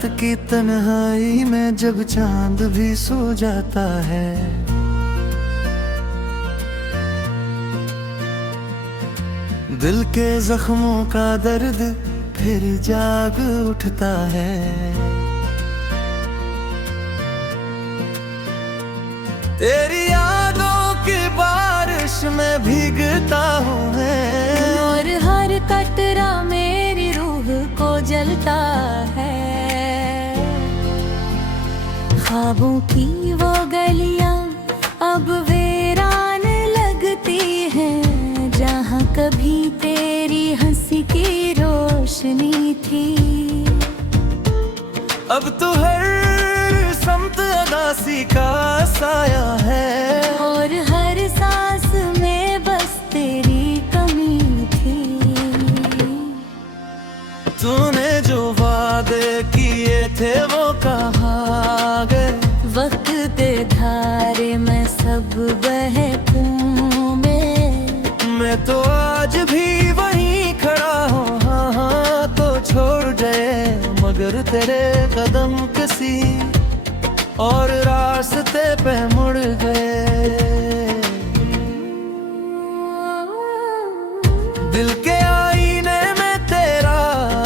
रात की तन्हाई में जब चांद भी सो जाता है, दिल के जख्मों का दर्द फिर जाग उठता है। तेरी यादों की बारिश में भीगता हूँ मैं, और हर कतरा मेरी रूह को जलता है। ख्वाबों की वो गलियां अब वीरान लगती हैं, जहाँ कभी तेरी हंसी की रोशनी थी। अब तो हर समत अदासी का साया है, और हर सांस में बस तेरी कमी थी। तूने जो वादे किए थे वो कहाँ गए, वक्त के धारे में सब बहकूं मैं तो आज भी वहीं खड़ा हूँ। हाँ हाँ तो छोड़ गए, मगर तेरे कदम किसी और रास्ते पे मुड़ गए। दिल के आईने में तेरा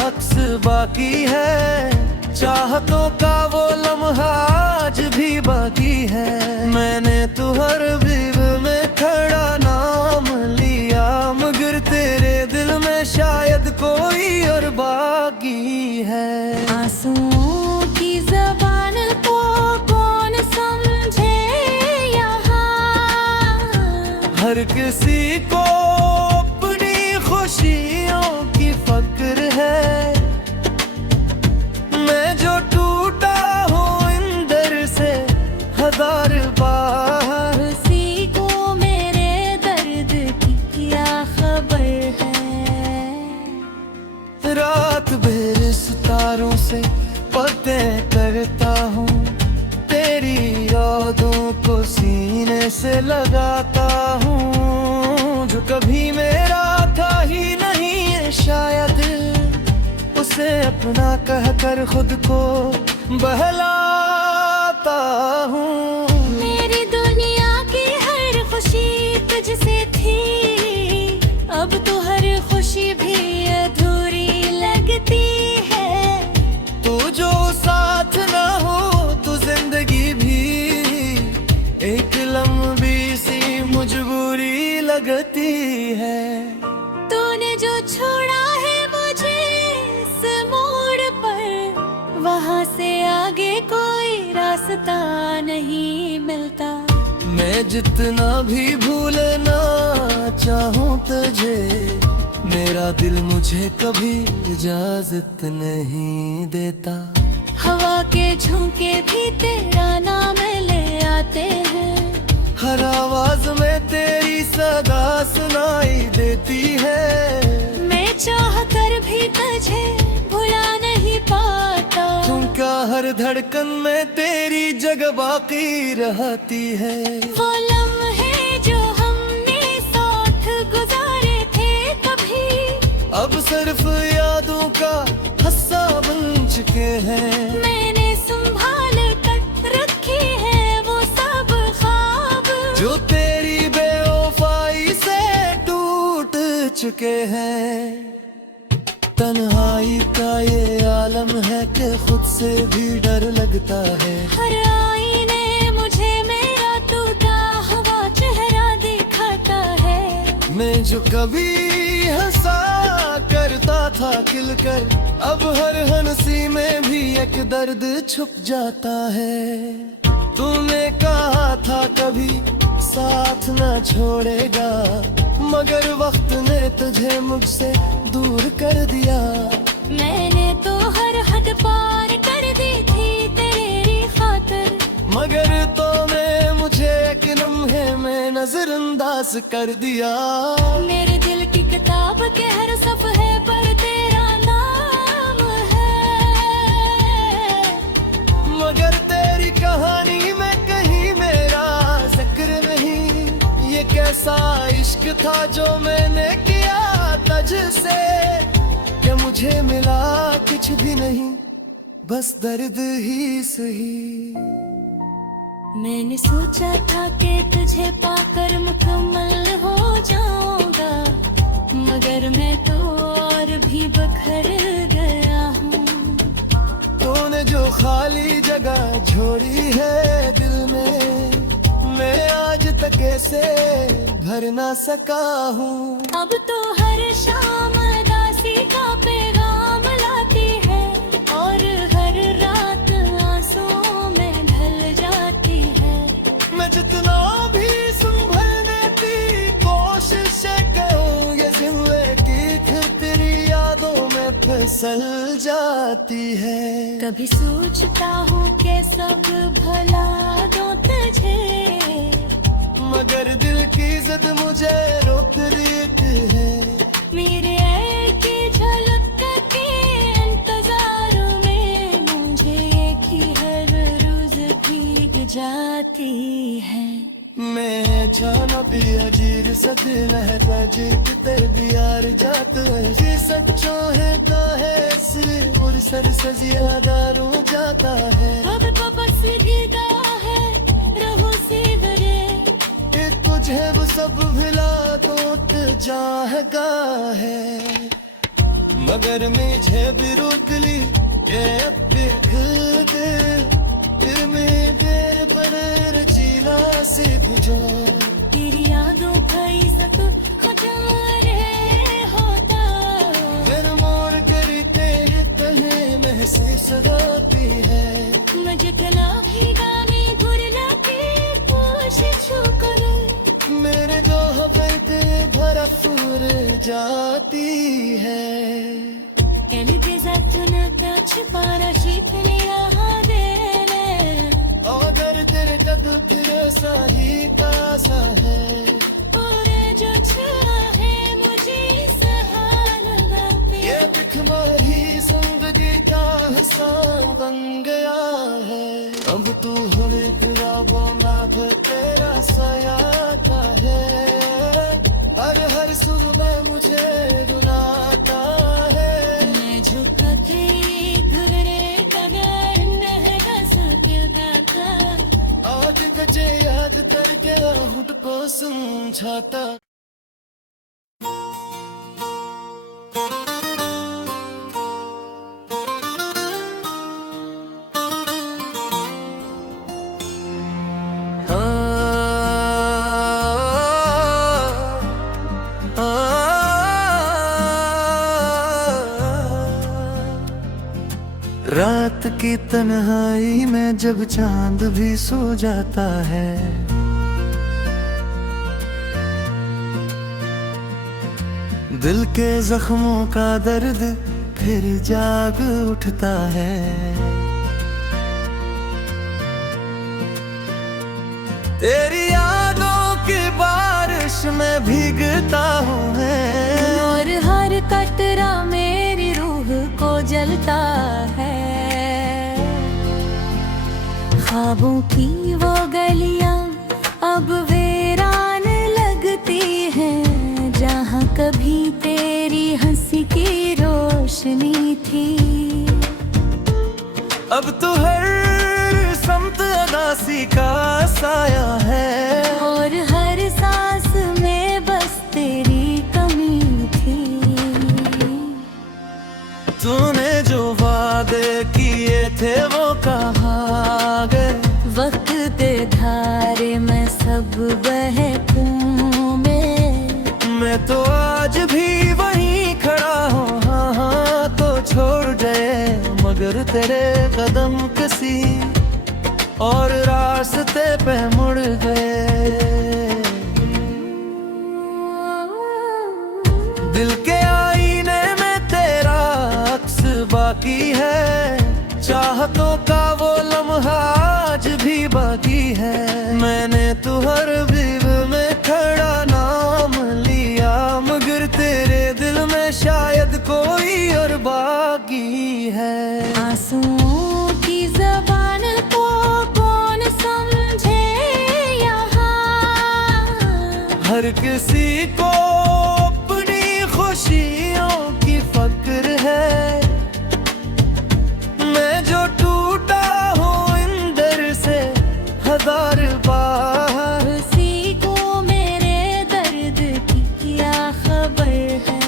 अक्स बाकी है, चाहतों का वो लम्हा आज भी बाकी है। मैंने तो हर भीड़ में खड़ा नाम लिया, मगर तेरे दिल में शायद कोई और बाकी है। आंसुओं की ज़बान को कौन समझे यहाँ, हर किसी को अपनी खुशियों की फक्र है। मैं जो टूटा हूँ इंदर से हजार बार, उसी को मेरे दर्द की क्या खबर है। रात भर सितारों से बातें करता हूँ, तेरी यादों को सीने से लगाता हूँ। जो कभी मेरा था ही नहीं है शायद, उसे अपना कहकर खुद को बहलाता हूँ। मेरी दुनिया की हर खुशी तुझसे थी, अब तो हर खुशी भी अधूरी लगती है। तू जो साथ ना हो तो जिंदगी भी एक लंबी सी मजबूरी लगती है। तूने जो छोड़ा है मुझे इस मोड़ पर, वहाँ से आगे कोई रास्ता नहीं मिलता। मैं जितना भी भूलना चाहूँ तुझे, मेरा दिल मुझे कभी इजाजत नहीं देता। हवा के झोंके भी तेरा नाम ले आते हैं, हर आवाज में तेरी सदा सुनाई देती है। मैं चाह कर भी तुझे भुला नहीं पाता। तुमका हर धड़कन में तेरी जगह बाकी रहती है। वो लम्हे जो हमने साथ गुजारे थे कभी, अब सिर्फ यादों का हिस्सा बन चुके हैं। मैंने संभाल कर रखी है वो सब ख्वाब, जो तेरी बेवफाई से टूट चुके हैं। तन्हाई का ये आलम है कि खुद से भी डर लगता है। हर आईने मुझे मेरा टूटा हुआ चेहरा दिखाता है। मैं जो कभी हंसा करता था खिलकर, अब हर हंसी में भी एक दर्द छुप जाता है। तूने कहा था कभी साथ न छोड़ेगा, मगर वक्त ने तुझे मुझसे दूर कर दिया। मैंने तो हर हद पार कर दी थी तेरी खातिर, मगर तूने मुझे एक लम्हे में नजरअंदाज कर दिया। मेरे दिल की किताब के हर सफ़े पर तेरा नाम है, मगर तेरी कहानी में कहीं मेरा जिक्र नहीं। ये कैसा इश्क था जो मैंने किया तुझसे, क्या मुझे मिला कुछ भी नहीं। बस दर्द ही सही। मैंने सोचा था कि तुझे पाकर मुकम्मल हो जाऊंगा, मगर मैं तो और भी बखर गया हूँ। तूने जो खाली जगह छोड़ी है दिल में, मैं आज तक ऐसे भर ना सका हूँ। अब तो हर शाम उदासी का पैगाम लाती है, और हर रात आंसुओं में ढल जाती है। मैं जितना भी संभलने की कोशिश करूँ, ये जिंदगी फिर तेरी यादों में फिसल जाती है। कभी सोचता हूँ कि सब भला दो तुझे, मगर दिल की जिद मुझे रोक देती है। मेरे एक ही झलक के इंतजार में मुझे एक ही हर रोज भीग जाती है। मैं जाना भी अजीर सद लहरा जीत तेरे भी यार जात है। जी सच्चो है का है इसलिए और सर सजिया दारू जाता है। अब तो बस भीगा है रहू से भरे, कि तुझे वो सब भुला तो जाएगा है। मगर मुझे भी रोक ली के अब भी खुद फिर में तेरे पर चीला से बुझा। तेरी यादों भाई सब हमारे होता, फिर मोर करी तेरे तले महसूस होती है। मैं जितना भी गाने भुला के कोशिश करूं, मेरे दो हफ्ते भरा फूर जाती है। कहने के साथ ना छुपाना शीतली रहा देने, अगर तेरे कद फिर ऐसा ही पासा है। और जो चाहे मुझे सहारा पे, ये बिखमारी जिंदगी का हिस्सा बन गया है। अब तू हर ख्वाबों में तेरा साया का है। हर सुबह मुझे रुलाता है। मैं जो कभी घुरे कगर नहीं सकता, आज कचे याद करके आहट को समझाता। रात की तन्हाई में जब चांद भी सो जाता है, दिल के जख्मों का दर्द फिर जाग उठता है। तेरी यादों की बारिश में भीगता हूँ मैं, और हर कतरा मेरी रूह को जलता है। ख्वाबों की वो गलियां अब वीरान लगती हैं, जहाँ कभी तेरी हंसी की रोशनी थी। अब तो हर समत अदासी का साया है, और हर सांस में बस तेरी कमी थी। तूने जो वादे किए थे वो कहाँ गए। वक्त दे धारे में सब बहकूं मैं तो आज भी वहीं खड़ा हूँ। हाँ तो छोड़ गए मगर तेरे कदम किसी और रास्ते पे मुड़ गए। दिल के आईने में तेरा अक्स बाकी है, चाहतों का वो लम्हा आज भी बाकी है। मैंने तो हर भीड़ में खड़ा नाम लिया, मगर तेरे दिल में शायद कोई और बाकी है। आंसुओं की ज़बान को कौन समझे यहाँ, हर किसी को अपनी खुशियों की फक्र है। मैं जो टूटा हूँ अंदर से 1000 बार, उसी को मेरे दर्द की क्या खबर है।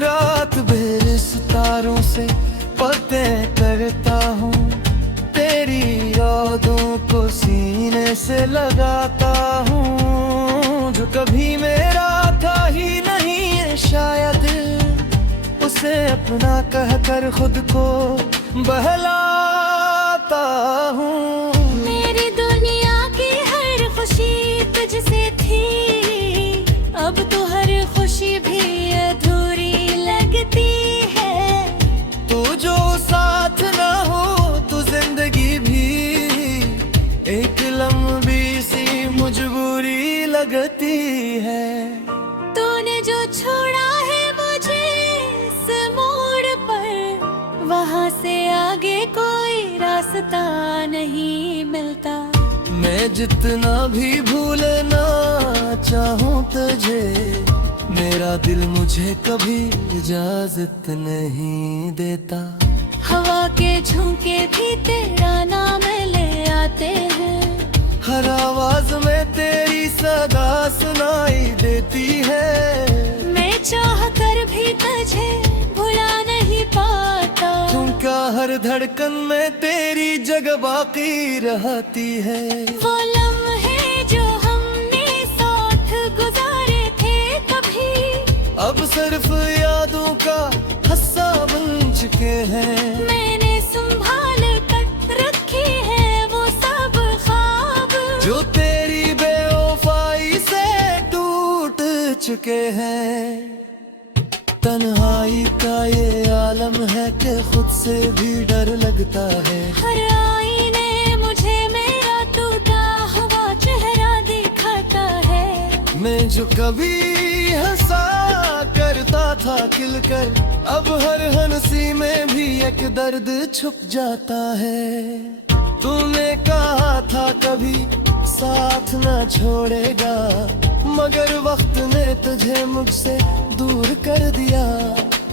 रात भर सितारों से बातें करता हूँ, तेरी यादों को सीने से लगाता हूँ। जो कभी मेरा था ही नहीं है शायद, उसे अपना कहकर खुद को बहलाता हूँ। मेरी दुनिया की हर खुशी तुझसे थी, अब तो हर खुशी भी अधूरी लगती है। तू जो साथ ना हो तो जिंदगी भी एक लंबी सी मजबूरी लगती है। तूने जो छोड़ा है मुझे इस मोड़ पर, वहाँ से आगे कोई रास्ता नहीं मिलता। मैं जितना भी भूलना चाहूँ तुझे, मेरा दिल मुझे कभी इजाजत नहीं देता। हवा के झोंके भी तेरा नाम ले आते हैं, हर आवाज में तेरी सदा सुनाई देती है। मैं चाह कर भी तुझे भुला नहीं पाता। तुमका हर धड़कन में तेरी जगह बाकी रहती है। वो लम्हे जो हमने साथ गुजारे थे कभी, अब सिर्फ यादों का हिस्सा बन चुके हैं। मैंने संभाल कर रखी है वो सब ख्वाब, जो तेरी बेवफाई से टूट चुके हैं। तन्हाई का ये आलम है कि खुद से भी डर लगता है। हर आईने मुझे मेरा टूटा हुआ चेहरा दिखाता है। मैं जो कभी हंसा करता था खिलकर, अब हर हंसी में भी एक दर्द छुप जाता है। तूने कहा था कभी साथ ना छोड़ेगा, मगर वक्त ने तुझे मुझसे दूर कर दिया।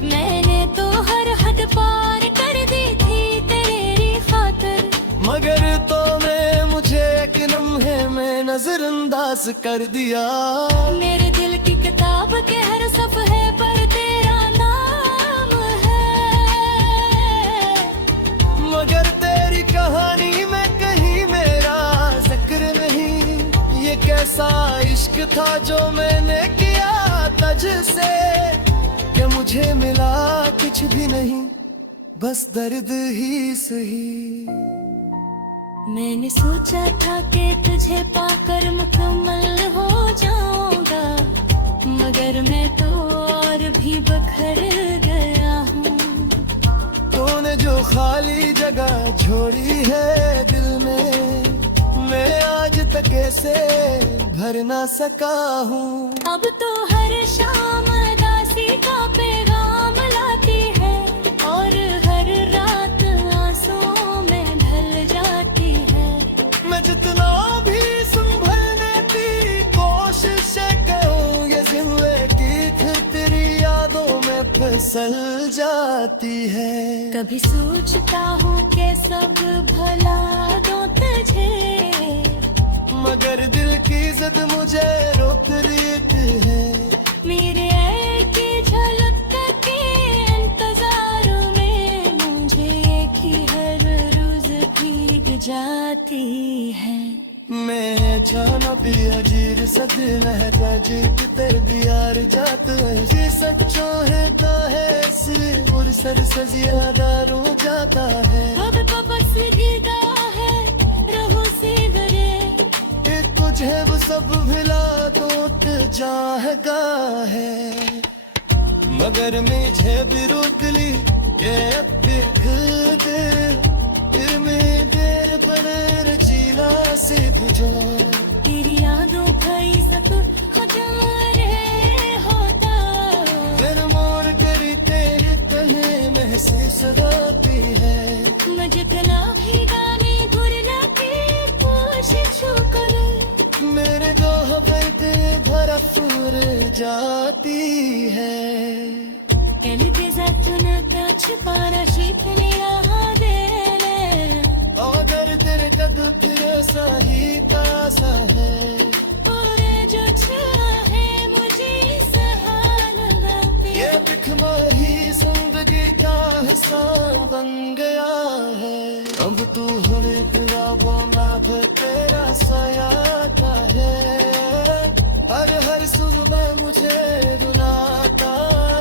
मैंने तो हर हद पार कर दी थी तेरी खातिर, मगर तूने मुझे एक लम्हे में नजरअंदाज कर दिया। मेरे दिल की किताब के हर सफ़े पर तेरा नाम है, मगर तेरी कहानी में कहीं मेरा जिक्र नहीं। ये कैसा इश्क था जो मैंने किया तुझसे, कि मुझे मिला कुछ भी नहीं, बस दर्द ही सही। मैंने सोचा था कि तुझे पाकर मुकम्मल हो जाऊंगा, मगर मैं तो और भी बखर गया हूँ। तूने जो खाली जगह छोड़ी है दिल में, मैं आज तक कैसे भर ना सका हूँ। अब तो हर शाम दासी का पैगाम लाती है, और हर रात आंसुओं में ढल जाती है। मैं जितना भी संभलने की कोशिश करूं, ये जिंदगी फिर तेरी यादों में फिसल जाती है। कभी सोचता हूँ कि सब भला दो तुझे, मगर दिल की जिद मुझे रोक रही है। मेरे एक ही झलक के इंतजार में मुझे एक ही हर रोज भीग जाती है। मैं जाना भी अजीर सद लहजा जीत तर भी यार जात है। जी सच्चो है और सर सजिया दारू जाता है। अब तो बस गिरता है रहो से गरे, तुझे वो सब भुला तो जाएगा है, मगर मुझे भी रोक ली ये अब भी खुद फिर में देर पर रचीला से बुझा। तेरी यादों भाई सब हजारे होता, फिर मोर करी तेरे तले महसूस होती है। मुझे कला भी गाने भूलना की कोशिश कर, मेरे गाह पे भरा फूर जाती है। gelip çıpara şipliyade अगर तेरे कद फिर ऐसा ही तासा है और जो चाहे मुझे सहारा पे ये भिखमरी जिंदगी का हिस्सा बन गया है अब तू हर एक राहों में तेरा साया का है हर सुबह मुझे रुलाता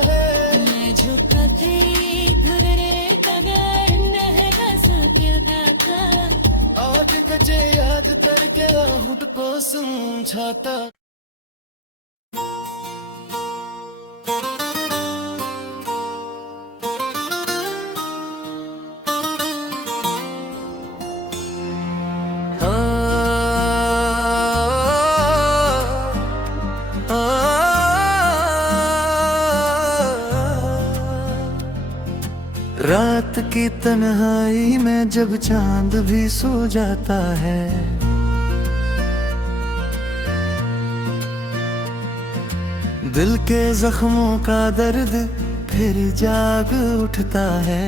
है मैं जो कभी घुरे कगर नहगा सकिदा था आज कचे याद करके खुद को समझाता रात की तन्हाई में जब चांद भी सो जाता है दिल के जख्मों का दर्द फिर जाग उठता है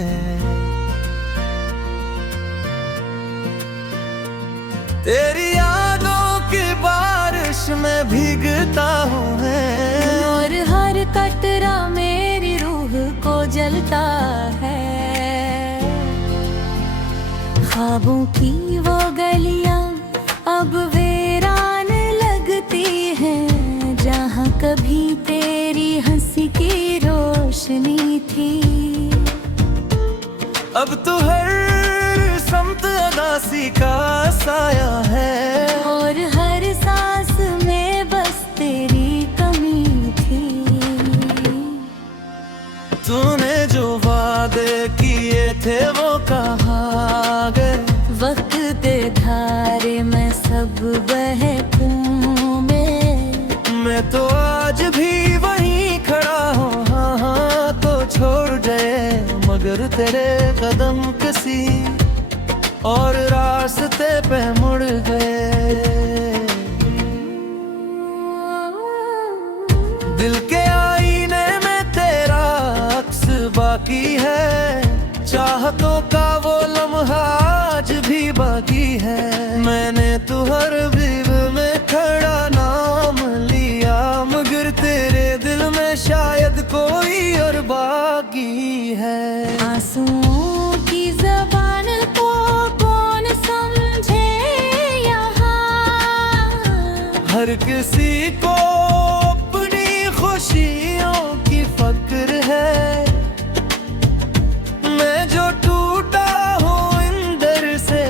तेरी यादों की बारिश में भीगता हूँ मैं और हर कतरा मेरी रूह को जलता है ख्वाबों की वो गलियां अब वीरान लगती हैं जहाँ कभी तेरी हंसी की रोशनी थी अब तो हर समत अदासी का साया है और हर सांस में बस तेरी कमी थी तूने जो वादे किए थे वो कहाँ गए वक्त दे धारे में सब बहकूं मैं तो आज भी वहीं खड़ा हूँ हाँ हाँ तो छोड़ गए मगर तेरे कदम किसी और रास्ते पे मुड़ गए दिल के आईने में तेरा अक्स बाकी है चाहतों का वो लम्हा आज भी बाकी है मैंने तो हर भीड़ में खड़ा नाम लिया मगर तेरे दिल में शायद कोई और बाकी है आंसुओं की ज़बान को कौन समझे यहाँ हर किसी को अपनी खुशियों की फक्र है मैं जो टूटा हूँ इंदर से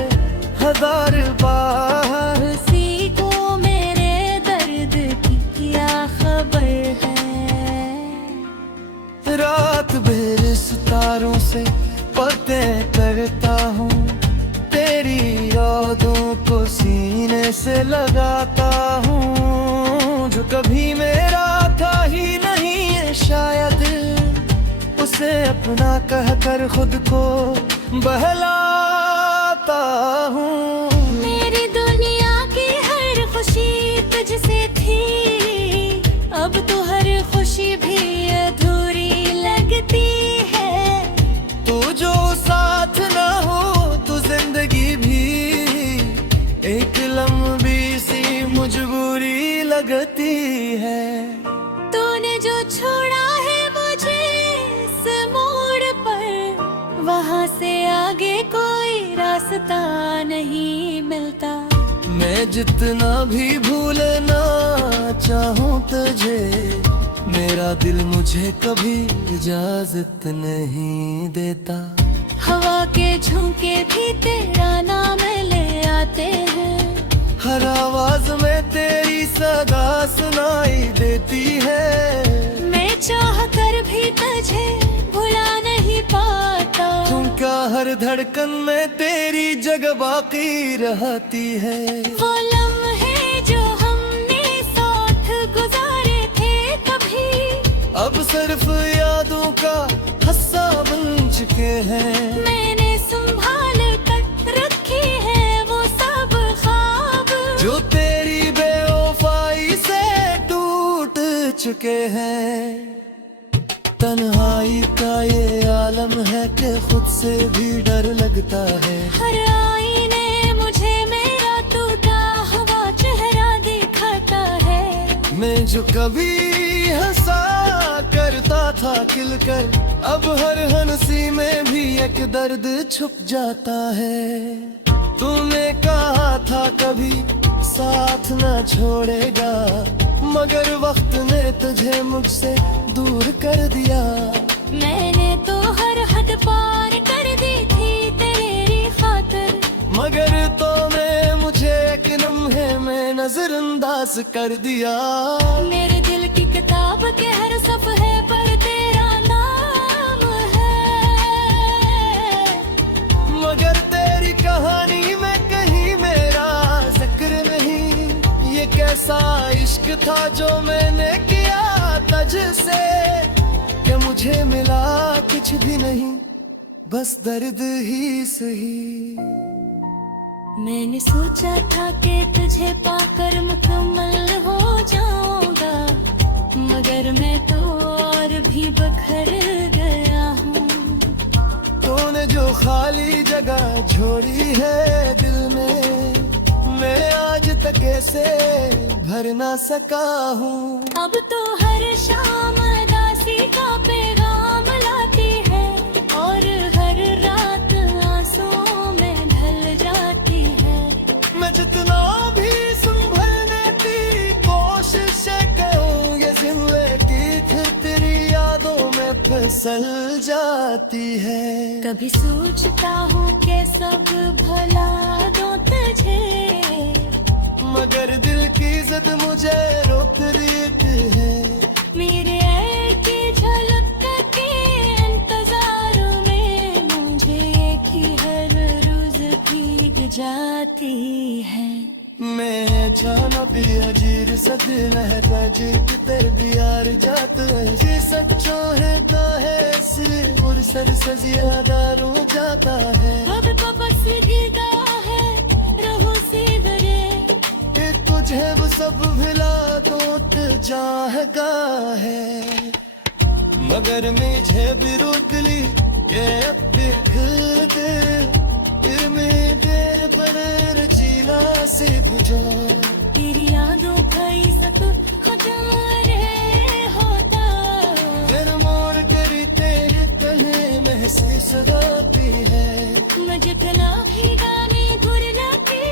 हजार बार उसी को मेरे दर्द की क्या खबर है रात भर सितारों से बातें करता हूँ तेरी यादों को सीने से लगाता हूँ जो कभी मेरा था ही नहीं है शायद उसे अपना कहकर खुद को बहलाता हूँ मेरी दुनिया की हर खुशी तुझसे थी अब तो हर खुशी भी अधूरी लगती है तू जो साथ ना हो तो जिंदगी भी एक लंबी सी मजबूरी लगती है तूने जो छोड़ा है मुझे इस मोड़ पर वहाँ से आगे कोई रास्ता नहीं मिलता मैं जितना भी भूलना चाहूँ तुझे मेरा दिल मुझे कभी इजाजत नहीं देता हवा के झोंके भी तेरा नाम ले आते हैं हर आवाज में तेरी सदा सुनाई देती है मैं चाह कर भी तुझे भुला नहीं पाता क्योंकि हर धड़कन में तेरी जगह बाकी रहती है वो लम्हे जो हमने साथ गुजारे थे कभी अब सिर्फ यादों का हिस्सा बन चुके हैं मैंने संभाल कर रखी है वो सब ख्वाब जो तेरी बेवफाई से टूट चुके हैं तन्हाई का ये आलम है कि खुद से भी डर लगता है। हर आईने मुझे मेरा टूटा हुआ चेहरा दिखाता है। मैं जो कभी हंसा करता था खिलकर, अब हर हंसी में भी एक दर्द छुप जाता है। तूने कहा था कभी साथ ना छोड़ेगा, मगर वक्त ने तुझे मुझसे दूर कर दिया। मैंने तो हर हद पार कर दी थी तेरी खातिर, मगर तूने मुझे एक लम्हे में नजरअंदाज कर दिया। मेरे दिल की किताब के हर सफ़े पर तेरा नाम है, मगर तेरी कहानी में कहीं मेरा जिक्र नहीं। ये कैसा इश्क था जो मैंने किया तुझसे, कि मुझे मिला कुछ भी नहीं, बस दर्द ही सही। मैंने सोचा था कि तुझे पाकर मुकम्मल हो जाऊंगा, मगर मैं तो और भी बखर गया हूँ। तूने जो खाली जगह छोड़ी है दिल में, मैं आज तक ऐसे भर ना सका हूँ। अब तो हर शाम उदासी का पैगाम लाती है, और हर रात आंसुओं में ढल जाती है। मैं जितना भी संभलने की कोशिश करूँ, ये जिंदगी फिर तेरी यादों में फिसल जाती है। कभी सोचता हूँ कि सब भला दो तुझे, मगर दिल की जिद मुझे रोक रही है। मेरे ऐ की झलक के इंतजार में मुझे एक ही हर रोज भीग जाती है। मैं जाना भी अजीर सद लहरा जीत तेरे भी यार जात है। जी सच्चो है तो है सिर और सर सजिया दारू जाता है। अब तो बस भीगा है रहू सी बरे, कि तुझे वो सब भुला दो जाएगा है। मगर मुझे भी रोक ली के अब भी खुद फिर मैं देर पर जीना से बुझा। तेरी यादों का ही सब हजारे होता, फिर मोड़ करी तेरे गले महसूस होती है। मैं जितना भी गाने घुरना की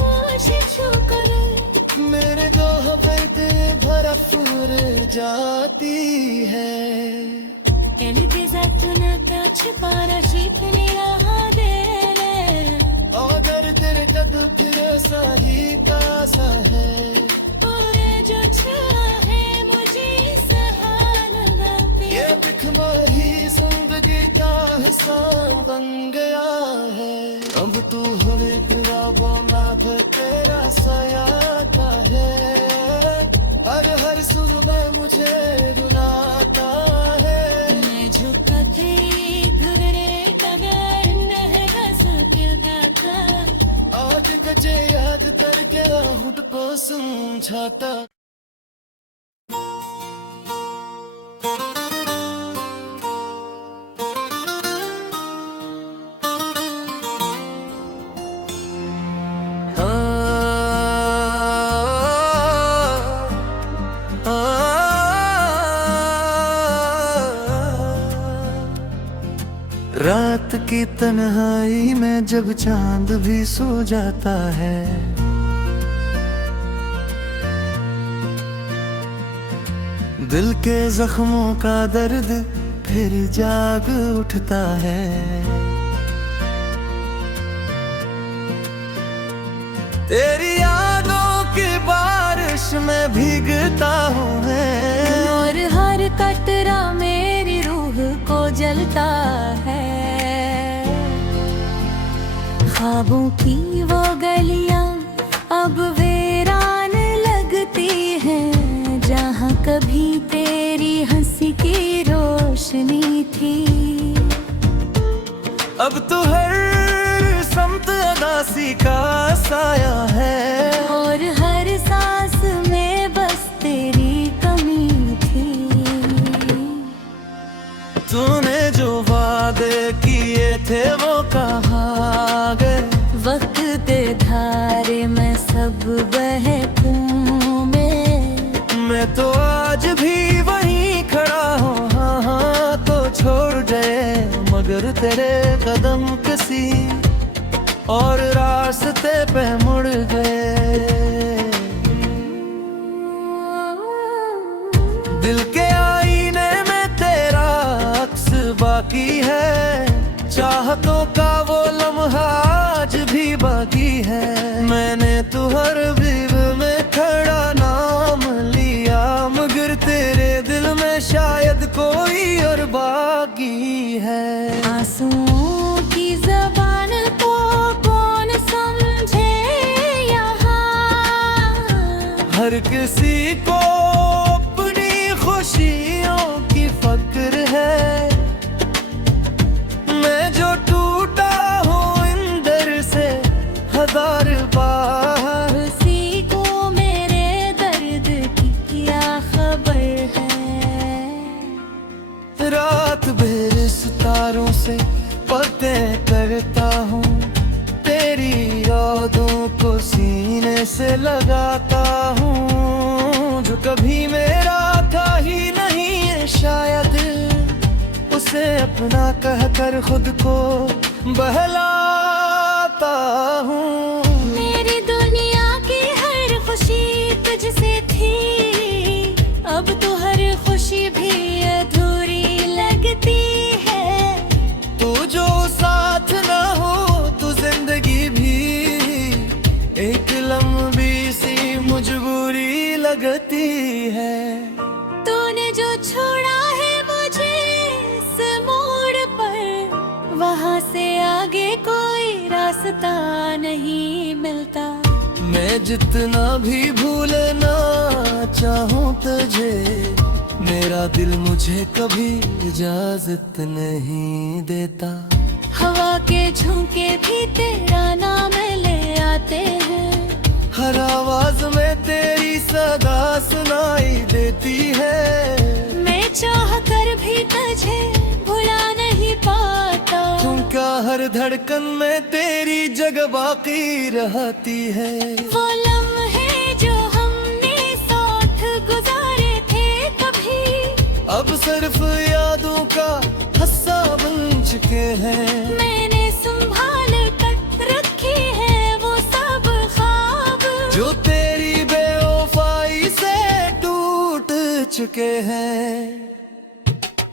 कोशिश करूं, मेरे दो हफ्ते भरा फूर जाती है। छुपाना सीखने रहा देने, अगर तेरे कदम फिर सही पासा है, और जो चाहे मुझे सहारा दे। ये बिखमाही जिंदगी का हिस्सा बन गया है। अब तू हरे ख्वाबों में तेरा साया का है। हर सुबह मुझे रुलाता है। मैं जो कभी घुरने कगर नहीं सकता, आज कचे याद करके हुट को समझाता। रात की तन्हाई में जब चांद भी सो जाता है, दिल के जख्मों का दर्द फिर जाग उठता है। तेरी यादों की बारिश में भीगता हूँ मैं, और हर कतरा मेरी रूह को जलता है। ख्वाबों की वो गलियां अब वीरान लगती हैं, जहाँ कभी तेरी हंसी की रोशनी थी। अब तो हर समत अदासी का साया है, और हर सांस में बस तेरी कमी थी। तूने तो आज भी वहीं खड़ा हूँ, हाँ हाँ तो छोड़ गए मगर तेरे कदम किसी और रास्ते पे मुड़ गए। दिल के आईने में तेरा अक्स बाकी है, चाहतों का वो लम्हा आज भी बाकी है। मैंने तो हर बीव में खड़ा नाम लिया, मगर तेरे दिल में शायद कोई और बाकी है। आंसुओं की ज़बान को कौन समझे यहाँ, हर किसी को अपनी खुशियों की फक्र है। मैं जो टूटा हूँ इंदर से हजार बार, उसी को मेरे दर्द की क्या खबर है। रात भर सितारों से बातें करता हूँ, तेरी यादों को सीने से लगाता हूँ। जो कभी मेरा था ही नहीं है शायद, उसे अपना कहकर खुद को बहलाता हूँ। मेरी दुनिया की हर खुशी तुझसे थी, अब तो हर खुशी भी अधूरी लगती है। तू जो साथ ना हो तो जिंदगी भी एक लंबी सी मजबूरी लगती है। तूने जो छोड़ा है मुझे इस मोड़ पर, वहाँ से आगे कोई रास्ता नहीं मिलता। मैं जितना भी भूलना चाहूँ तुझे, मेरा दिल मुझे कभी इजाजत नहीं देता। हवा के झोंके भी तेरा नाम ले आते हैं, हर आवाज में तेरी सदा सुनाई देती है। मैं चाह कर भी तुझे भुला नहीं पाता। तुमका हर धड़कन में तेरी जगह बाकी रहती है। वो लम्हे जो हमने साथ गुजारे थे कभी, अब सिर्फ यादों का हिस्सा बन चुके हैं। मैंने संभाल कर रखी है वो सब ख्वाब, जो तेरी बेवफाई से टूट चुके हैं।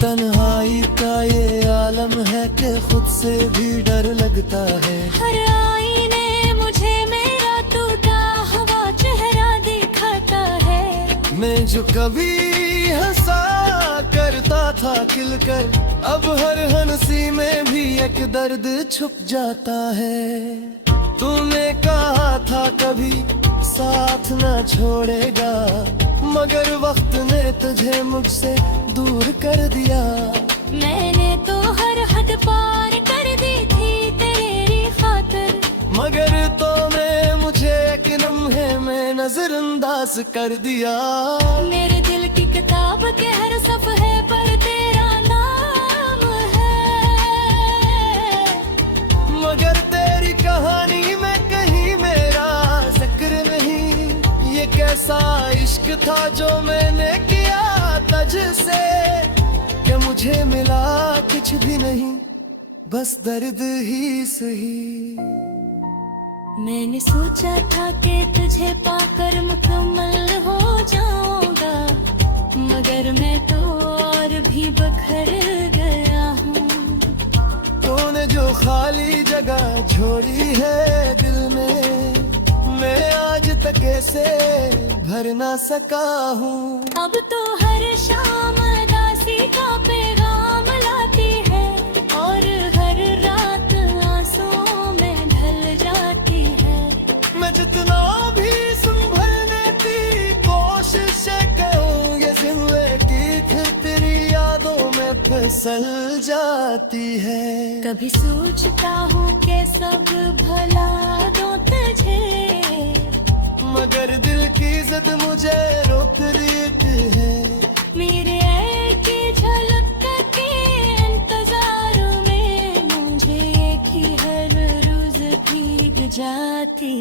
तन्हाई का ये आलम है कि खुद से भी डर लगता है। हर आईने मुझे मेरा टूटा हुआ चेहरा दिखाता है। मैं जो कभी हंसा करता था खिलकर, अब हर हंसी में भी एक दर्द छुप जाता है। तूने कहा था कभी साथ न छोड़ेगा, मगर वक्त ने तुझे मुझसे दूर कर दिया। मैंने तो हर हद पार कर दी थी तेरी खातिर, मगर तूने मुझे एक लम्हे में नजरअंदाज कर दिया। मेरे दिल की किताब के हर सफ़े पर तेरा नाम है, मगर तेरी कहानी में कहीं मेरा जिक्र नहीं। ये कैसा इश्क था जो मैंने किया तुझसे, कि मुझे मिला कुछ भी नहीं, बस दर्द ही सही। मैंने सोचा था कि तुझे पाकर मुकम्मल हो जाऊंगा, मगर मैं तो और भी बखर गया हूँ। तूने जो खाली जगह छोड़ी है दिल में, मैं आज तक ऐसे भर ना सका हूँ। अब तो हर शाम दासी का पैगाम लाती है, और हर रात आंसुओं में ढल जाती है। मैं जितना भी संभलने की कोशिश करूँ, ये जिंदगी फिर तेरी यादों में फिसल जाती है। कभी सोचता हूँ कि सब भला दो तुझे, मगर दिल की जिद मुझे रोक देती है। मेरे एक ही झलक के इंतजार में मुझे एक ही हर रोज भीग जाती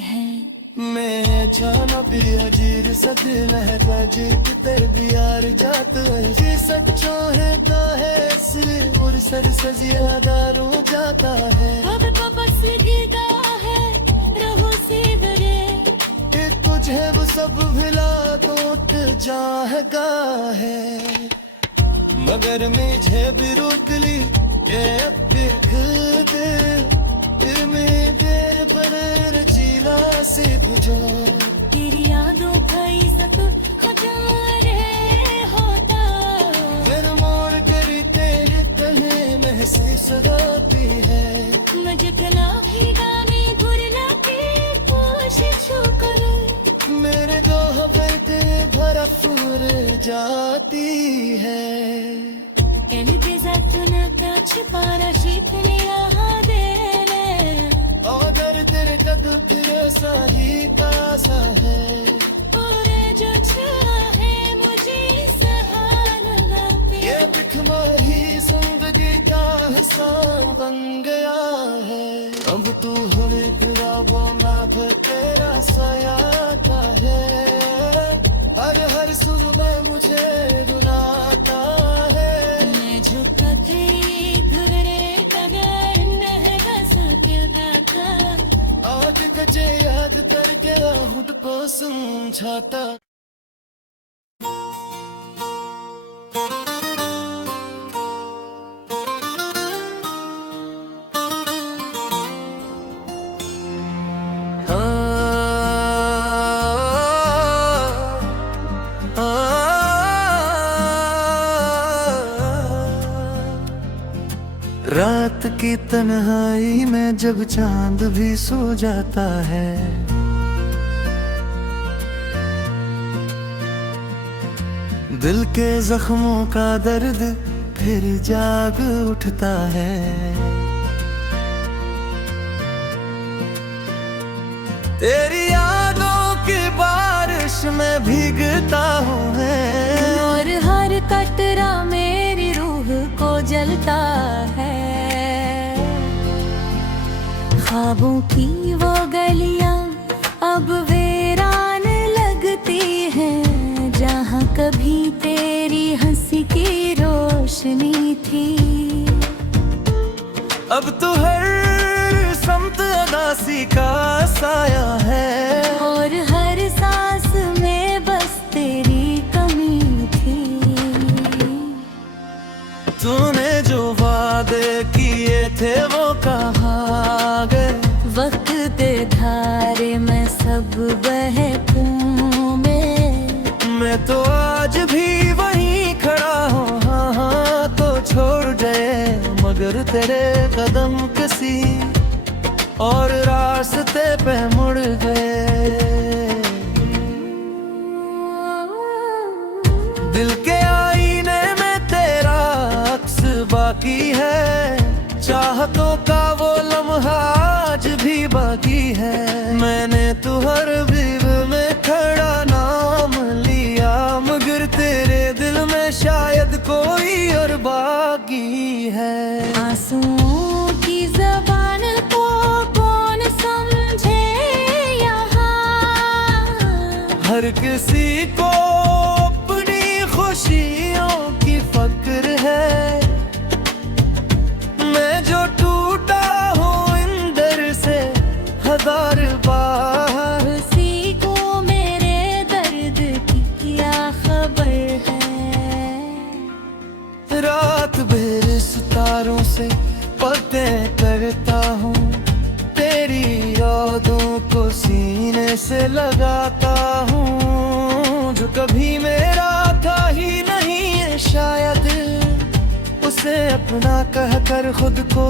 है। मैं अचानक भी अजीर सद लहका जीत तेरे भी यार जात है जी सच्चो है का है इसलिए और सर सजिया दारू जाता है अब तो बस गिरता है रहो से बरे कि तुझे वो सब भुला तो जाएगा है मगर मुझे भी रोक ली ये अब खुद फिर में देर पर जिला से बुझा तेरी यादों भाई सतुर हजारे होता फिर मोड़ करी तेरे तले महसूस होती है मुझे कला भी गाने भूलना की कोशिश करूं मेरे दोह पर तेरे भरा फूर जाती है कहते जातुना छुपाना शीतने यहाँ देने अगर तेरे कद फिर सही पासा है पूरे जो छुआ है मुझे सहारा पे ये दिखमा ही जिंदगी का हिसाब बन गया है अब तू हुए फिरा वो ना तेरा साया का है हर सुर में मुझे रुलाता है मैं झुक गई धुरे कगर नहगा सकिदा था आज कचे याद करके हुट को समझाता रात की तन्हाई में जब चांद भी सो जाता है दिल के जख्मों का दर्द फिर जाग उठता है तेरी यादों की बारिश में भीगता हूँ मैं और हर कतरा मेरी रूह को जलता है ख्वाबों की वो गलियां अब वीरान लगती हैं जहाँ कभी तेरी हंसी की रोशनी थी अब तो हर समत अदासी का साया है और हर सांस में बस तेरी कमी थी तूने जो वादे किए थे वो कहाँ गए वक्त दे धारे में सब बहकूं मैं तो आज भी वहीं खड़ा हूँ हाँ तो छोड़ गए मगर तेरे कदम किसी और रास्ते पे मुड़ गए दिल के आईने में तेरा अक्स बाकी है चाहतों का वो लम्हा आज भी बाकी है मैंने तू हर भीड़ में खड़ा नाम लिया मगर तेरे दिल में शायद कोई और बाकी है आंसुओं की ज़बान को कौन समझे यहाँ हर किसी को अपनी खुशियों की फक्र है मैं जो टूटा हूँ इंदर से हजार बार उसी को मेरे दर्द की क्या खबर है रात भर सितारों से बातें करता हूँ तेरी यादों को सीने से लगाता हूँ जो कभी मेरा था ही नहीं है शायद उसे अपना कहकर खुद को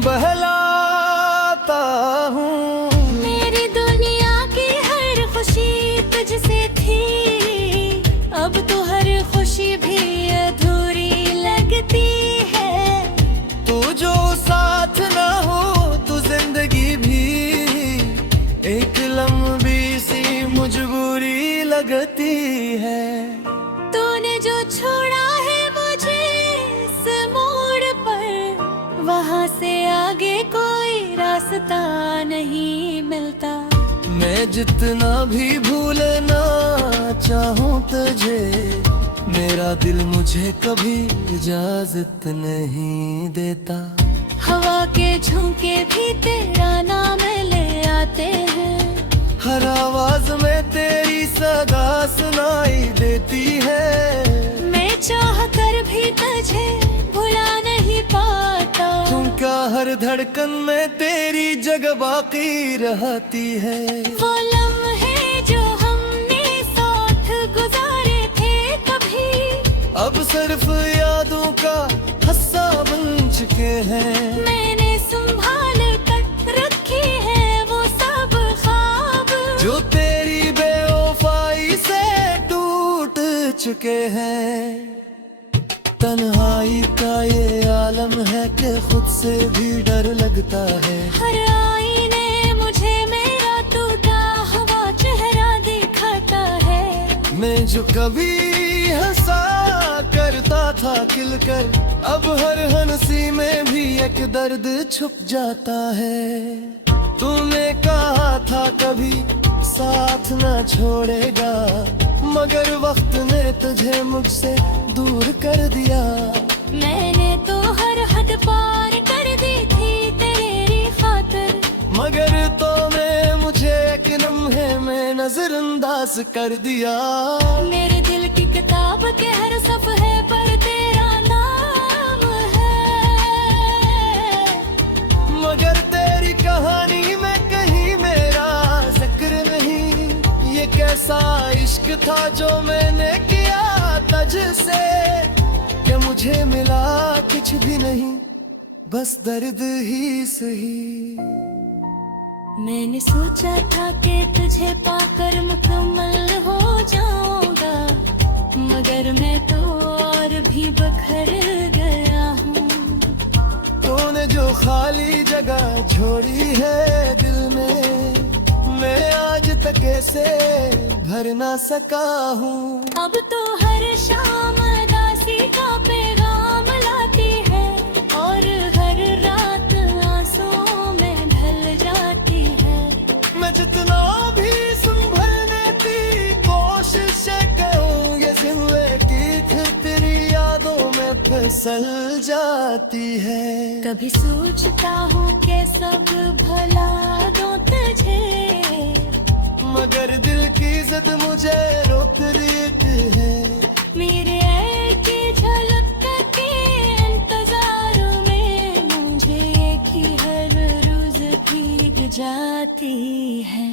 बहलाता हूँ मेरी दुनिया की हर खुशी तुझसे थी अब तो हर खुशी भी अधूरी लगती है तू जो साथ ना हो तो जिंदगी भी एक लंबी सी मजबूरी लगती है तूने जो छोड़ा है मुझे इस मोड़ पर वहाँ से आगे कोई रास्ता नहीं मिलता मैं मैं जितना भी भूलना चाहूँ तुझे, मेरा दिल मुझे कभी इजाजत नहीं देता। हवा के झोंके भी तेरा नाम ले आते हैं, हर आवाज में तेरी सदा सुनाई देती है। मैं चाह कर भी तुझे भुला नहीं पाता। तुम क्या हर धड़कन में तेरी जगह बाकी रहती है। वो लम्हे जो हमने साथ गुजारे थे कभी, अब सिर्फ यादों का हिस्सा बन चुके हैं। मैंने संभाल कर रखी है वो सब ख्वाब, जो तेरी बेवफाई से टूट चुके हैं। तन्हाई का ये आलम है कि खुद से भी डर लगता है। हर आईने मुझे मेरा टूटा हुआ चेहरा दिखाता है। मैं जो कभी हंसा करता था खिलकर, अब हर हंसी में भी एक दर्द छुप जाता है। तूने कहा था कभी साथ ना छोड़ेगा, मगर वक्त ने तुझे मुझसे दूर कर दिया। मैंने तो हर हद पार कर दी थी तेरी खातिर, मगर तो मैं मुझे एक लम्हे में नजरअंदाज कर दिया। मेरे दिल की किताब के हर सफ़े पर तेरा नाम है, मगर तेरी कहानी में कहीं मेरा जिक्र नहीं। ये कैसा इश्क था जो मैंने किया तुझसे, कि मुझे मिला कुछ भी नहीं, बस दर्द ही सही। मैंने सोचा था कि तुझे पाकर मुकम्मल हो जाऊंगा, मगर मैं तो और भी बखर गया हूँ। तूने जो खाली जगह छोड़ी है दिल में, मैं आज तक ऐसे भर ना सका हूँ। अब तो हर शाम उदासी का पैगाम लाती है, और हर रात आंसुओं में ढल जाती है। मैं जितना भी संभलने की कोशिश करूँ, ये जिंदगी फिर तेरी यादों में फिसल जाती है। कभी सोचता हूँ कि सब भला दो तुझे, मगर दिल की जिद मुझे रोक देती है। मेरे एक ही झलक के इंतजार में मुझे एक ही हर रोज भीग जाती है।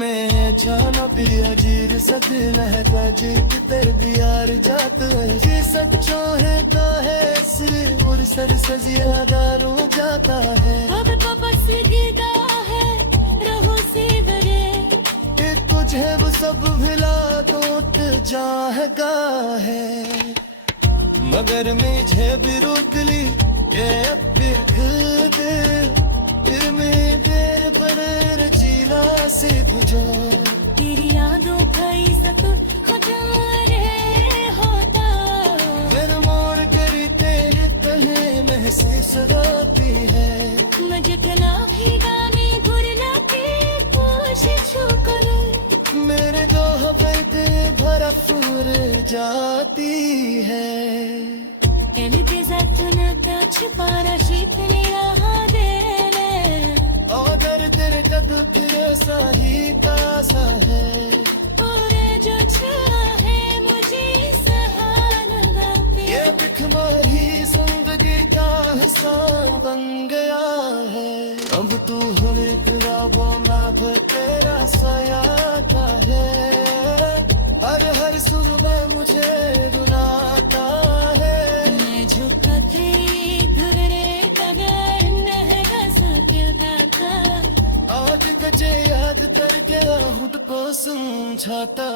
मैं जाना भी अजीर सदिन है जीत तेरे भी यार जात है। जी सच्चो है का है सिर और सर सजिया दारू जाता है। अब तो बस गिरा है रहो से भरे, तुझे वो सब भुला तो जाएगा है, मगर मुझे भी रोक ली ये अब भी खुद दिल में देर पर रचीला से बुझा। तेरी यादों भाई सत हजारे होता, फिर मोर करी तेरे तले महसूस होती है। मैं जितना भी गाने भुलना की कोशिश करूं, मेरे गाह पर ते भरा फूर जाती है। पहले के साथ न छुपाना शीतली यहाँ देने, अगर तेरे कद फिर ऐसा ही पासा है, और जो चाहे मुझे सहारा पे। ये भिखमंगी जिंदगी का हिस्सा बन गया है। अब तू हर ख्वाबों में तेरा साया का है, हर सुबह मुझे रुलाता है। मैं जो कभी धुरे कगर नहीं सकता, आज कचे याद करके खुद को समझाता।